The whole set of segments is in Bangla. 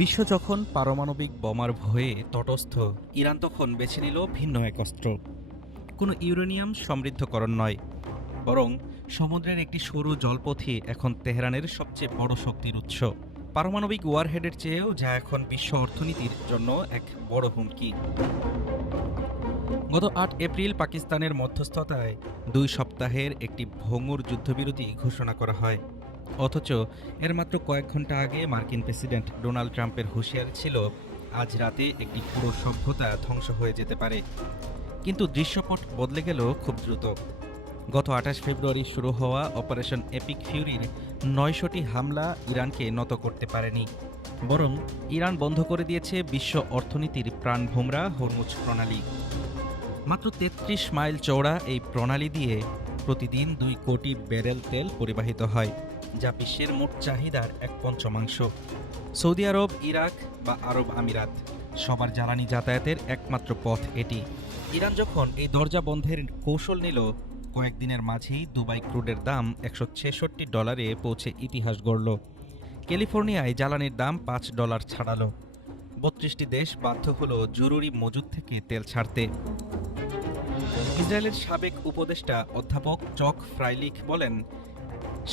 বিশ্ব যখন পারমাণবিক বোমার ভয়ে তটস্থ, ইরান তখন বেছে নিল ভিন্ন এক অস্ত্র। কোনো ইউরেনিয়াম সমৃদ্ধকরণ নয়, বরং সমুদ্রের একটি সরু জলপথই এখন তেহরানের সবচেয়ে বড় শক্তির উৎস। পারমাণবিক ওয়ারহেডের চেয়েও যা এখন বিশ্ব অর্থনীতির জন্য এক বড় হুমকি। গত ৮ এপ্রিল পাকিস্তানের মধ্যস্থতায় ২ সপ্তাহের একটি ভঙ্গুর যুদ্ধবিরতি ঘোষণা করা হয়। অথচ এর মাত্র কয়েক ঘন্টা আগে মার্কিন প্রেসিডেন্ট ডোনাল্ড ট্রাম্পের হুঁশিয়ারি ছিল, আজ রাতে একটি পুরো সভ্যতা ধ্বংস হয়ে যেতে পারে। কিন্তু দৃশ্যপট বদলে গেল খুব দ্রুত। গত ২৮ ফেব্রুয়ারি শুরু হওয়া অপারেশন এপিক ফিউরির ৯০০টি হামলা ইরানকে নত করতে পারেনি, বরং ইরান বন্ধ করে দিয়েছে বিশ্ব অর্থনীতির প্রাণভোমরা হরমুজ প্রণালী। মাত্র ৩৩ মাইল চওড়া এই প্রণালী দিয়ে প্রতিদিন ২ কোটি ব্যারেল তেল পরিবাহিত হয়, যা বিশ্বের মোট চাহিদার ১/৫। সৌদি আরব, ইরাক বা আরব আমিরাত সবার জ্বালানি যাতায়াতের একমাত্র পথ এটি। ইরান যখন এই দরজা বন্ধের কৌশল নিল, কয়েকদিনের মাঝেই দুবাই ক্রুডের দাম $১৬৬ পৌঁছে ইতিহাস গড়ল। ক্যালিফোর্নিয়ায় জ্বালানির দাম $৫ ছাড়ালো। ৩২টি দেশ বাধ্য হলো জরুরি মজুদ থেকে তেল ছাড়তে। ইসরায়েলের সাবেক উপদেষ্টা অধ্যাপক চক ফ্রাইলিখ বলেন,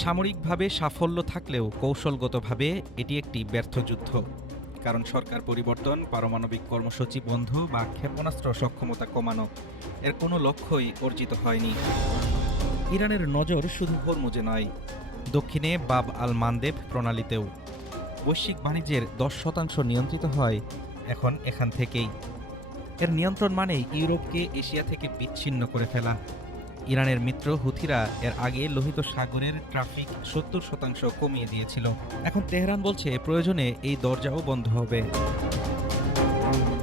সামরিকভাবে সাফল্য থাকলেও কৌশলগতভাবে এটি একটি ব্যর্থ যুদ্ধ। কারণ সরকার পরিবর্তন, পারমাণবিক কর্মসূচি বন্ধ বা ক্ষেপণাস্ত্র সক্ষমতা কমানো, এর কোনো লক্ষ্যই অর্জিত হয়নি। ইরানের নজর শুধু হরমুজে নয়, দক্ষিণে বাব আল মানদেব প্রণালীতেও। বৈশ্বিক বাণিজ্যের ১০% নিয়ন্ত্রিত হয় এখন এখান থেকেই। এর নিয়ন্ত্রণ মানেই ইউরোপকে এশিয়া থেকে বিচ্ছিন্ন করে ফেলা। ইরানের মিত্র হুথিরা এর আগে লোহিত সাগরের ট্রাফিক ৭০% কমিয়ে দিয়েছিল। এখন তেহরান বলছে প্রয়োজনে এই দরজাও বন্ধ হবে।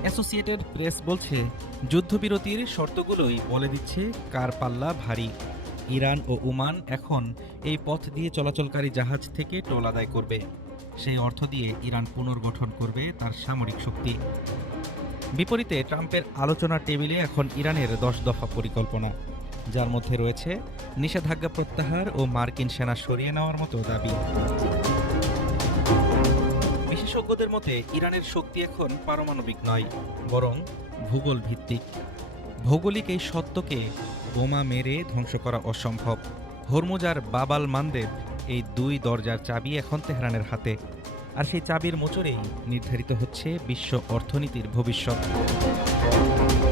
অ্যাসোসিয়েটেড প্রেস বলছে, যুদ্ধবিরতির শর্তগুলোই বলে দিচ্ছে কার পাল্লা ভারী। ইরান ও ওমান এখন এই পথ দিয়ে চলাচলকারী জাহাজ থেকে টোল আদায় করবে। সেই অর্থ দিয়ে ইরান পুনর্গঠন করবে তার সামরিক শক্তি। বিপরীতে ট্রাম্পের আলোচনার টেবিলে এখন ইরানের ১০ দফা পরিকল্পনা, যার মধ্যে রয়েছে নিষেধাজ্ঞা প্রত্যাহার ও মার্কিন সেনা সরিয়ে নেওয়ার মতো দাবি। বিশেষজ্ঞদের মতে ইরানের শক্তি এখন পারমাণবিক নয়, বরং ভূগোল ভিত্তিক। ভৌগোলিক এই সত্যকে বোমা মেরে ধ্বংস করা অসম্ভব। হরমুজ আর বাব আল মানদেব, এই ২ দরজার চাবি এখন তেহরানের হাতে। আর সেই চাবির মোচড়েই নির্ধারিত হচ্ছে বিশ্ব অর্থনীতির ভবিষ্যৎ।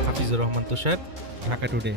হাফিজুর রহমান তুষার, ঢাকা টুডে।